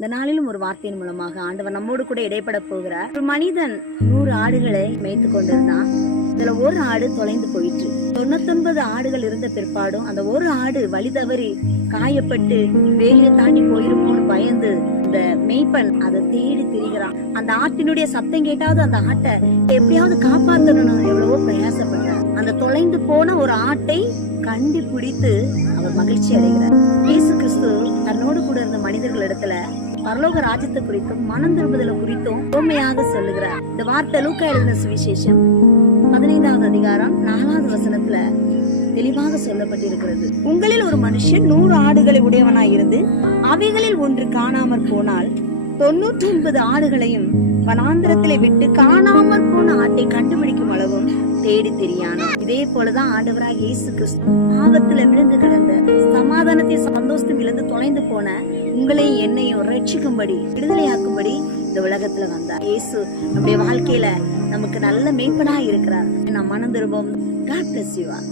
இந்த நாளிலும் ஒரு வார்த்தையின் மூலமாக ஆண்டவர் நம்மோடு கூட இடைப்பட போகிறார். ஒரு மனிதன் 100 ஆடுகளை மேய்த்து கொண்டிருந்தான். இதுல ஒரு ஆடு தொலைந்து போயிற்று. 99 ஆடுகள் இருந்த பிற்பாடும் அந்த ஒரு ஆடு வழி தவறி காயப்பட்டு வேலியை தாண்டி போயிருமோன்னு பயந்து இந்த மேய்ப்பன் அதை தேடி திரிகிறான். அந்த ஆட்டினுடைய சத்தம் கேட்டாவது அந்த ஆட்டை எப்படியாவது காப்பாற்றணும் எவ்வளவோ பிரயாசப்பட்டார். அந்த தொலைந்து போன ஒரு ஆட்டை கண்டுபிடித்து அவர் மகிழ்ச்சி அடைகிறார். இயேசு கிறிஸ்து தன்னோடு கூட இருந்த மனிதர்கள் இடத்துல பரலோக ராஜ்யத்தை குறித்தும் மனம் திரும்புதலை குறித்தும் உண்மையாக சொல்லுகிறார். இந்த வார்த்தை லூக்கா எழுதின சுவிசேஷம் 15வது அதிகாரம் 4வது வசனத்துல தெளிவாக சொல்லப்பட்டிருக்கிறது. உங்களில் ஒரு மனுஷன் 100 ஆடுகளை உடையவனாய் இருந்து அவைகளில் ஒன்று காணாமற் போனால் 99 ஆடுகளையும் வனாந்திரத்திலே விட்டு காணாமற் போன ஆட்டை கண்டுபிடிக்கும் அளவும் தேடி தெரியானோ. இதே போலதான் ஆண்டவராக இயேசு கிறிஸ்து பாவத்துல விழுந்து கிடந்த சமாதானத்தை சந்தோஷத்தையும் இழந்து தொலைந்து போன உங்களையும் என்னையும் ரட்சிக்கும்படி விடுதலையாக்கும்படி இந்த உலகத்துல வந்தார். இயேசு நம்முடைய வாழ்க்கையில நமக்கு நல்ல மேய்ப்பனா இருக்கிறார். நாம் மனம் திரும்புவோம். God bless you all.